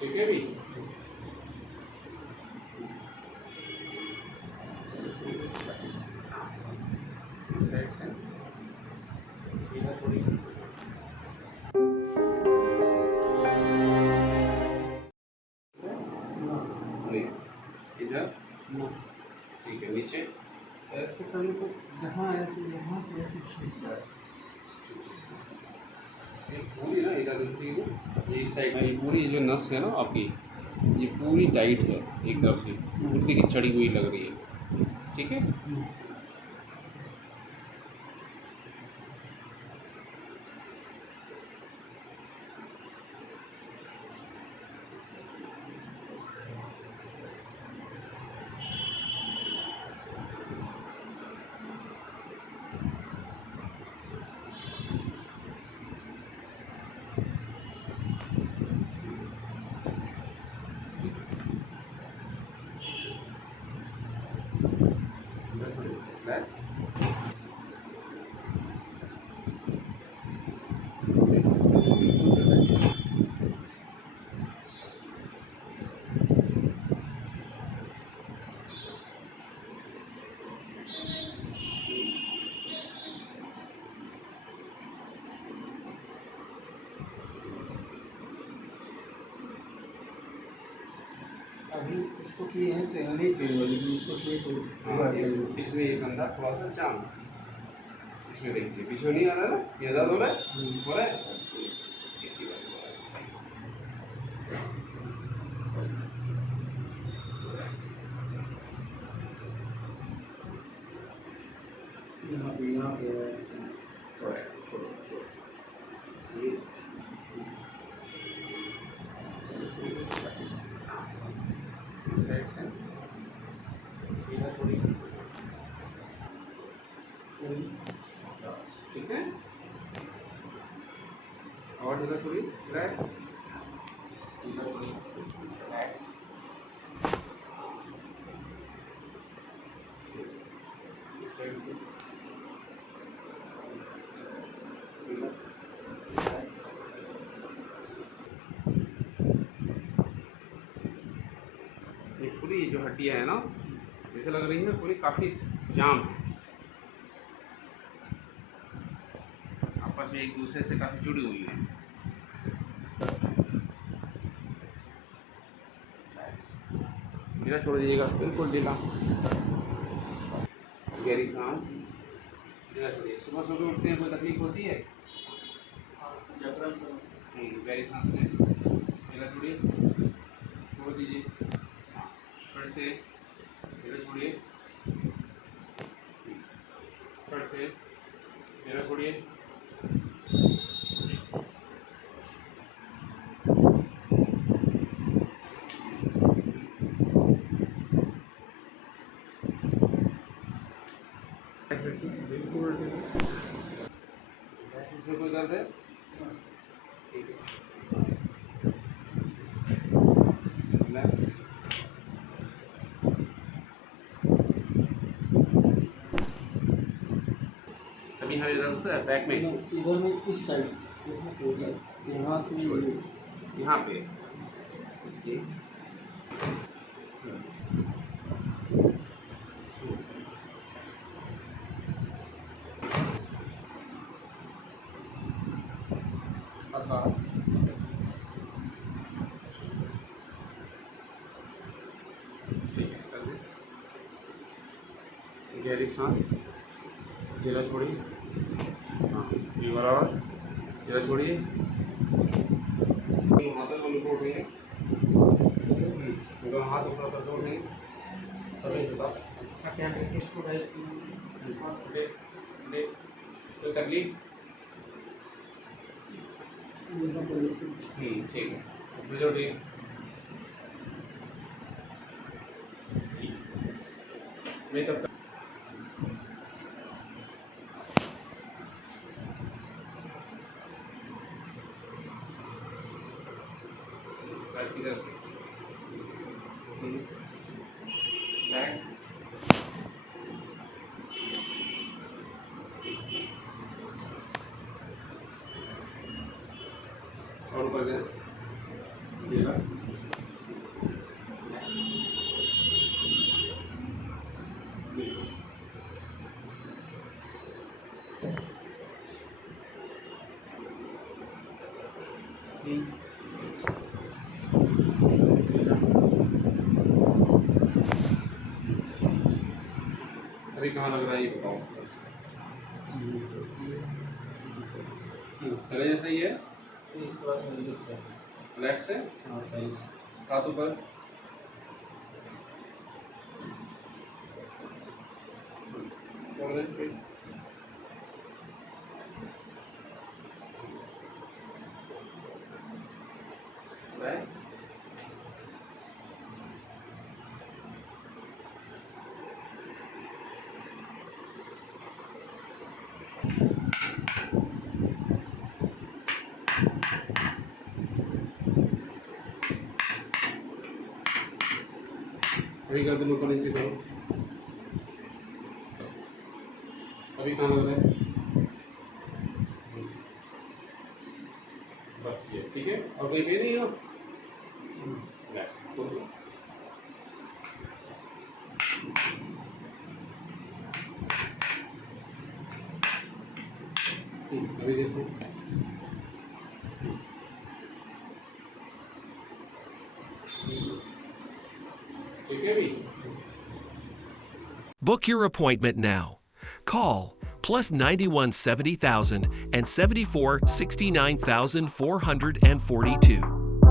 ठीक है भी। साइड से इधर थोड़ी इधर ठीक है। नीचे ऐसे करने को जहाँ ऐसे यहाँ से ऐसे खींचता है ये पूरी ना इधर देखिए, ये इस साइड में ये पूरी जो नस है ना आपकी, ये पूरी टाइट है एक तरफ से, पूरी की चढ़ी हुई लग रही है। ठीक है। अभी इसको किए हैं तो नहीं पेन वाली, इसको किए तो इसमें ये बंदा थोड़ा सा जाम, इसमें देखिए पीछे नहीं आ रहा ना, ये दर्द हो रहा है, हो रहा है इसी वजह से हो रहा है। यहाँ पे हो रहा है। छोड़ो ये साइड से इधर थोड़ी ठीक है। और इधर थोड़ी रिलैक्स, इधर थोड़ी रिलैक्स। इस साइड से इधर ये पूरी जो हड्डियाँ है ना, जैसे लग रही है पूरी काफ़ी जाम है, आपस में एक दूसरे से काफ़ी जुड़ी हुई है। ढीला छोड़ दीजिएगा, बिल्कुल ढीला, गहरी सांस, ढीला छोड़िए। सुबह सुबह उठते हैं कोई तकलीफ होती है? गहरी सांस लें, ढीला छोड़िए, छोड़ दीजिए, फिर से ढीला छोड़िए, फिर से ढीला छोड़िए, बिल्कुल इसमें कोई दर्द है? ठीक है, रिलैक्स। अभी यहाँ दर्द होता है बैक में? इधर में इस साइड यहाँ से यहाँ पे ये ठीक है, कर दें। गहरी सांस, ढीला छोड़िए, हाँ एक बार और ढीला छोड़िए, हाथों को ऊपर उठेंगे, दोनों हाथ ऊपर ऊपर उठेंगे, सभी बताओ क्या करके इसको कोई तकलीफ? ठीक है, ऊपर उठिए, ठीक मैं तब सीधा से बैक, और ऊपर से ढीला। अभी कहाँ लग रहा है ये बताओ बस। पहले जैसा ही है, लेफ्ट से हाथ ऊपर, छोड़ दे फिर। Right? अभी गर्दन ऊपर नीचे करो, अभी कहाँ लग रहा है, बस ये ठीक है। और कोई पे नहीं हो, छोड़ दो। अभी देखो, ठीक है अभी। Book your appointment now. Call +91 70,000 and 74 69,442.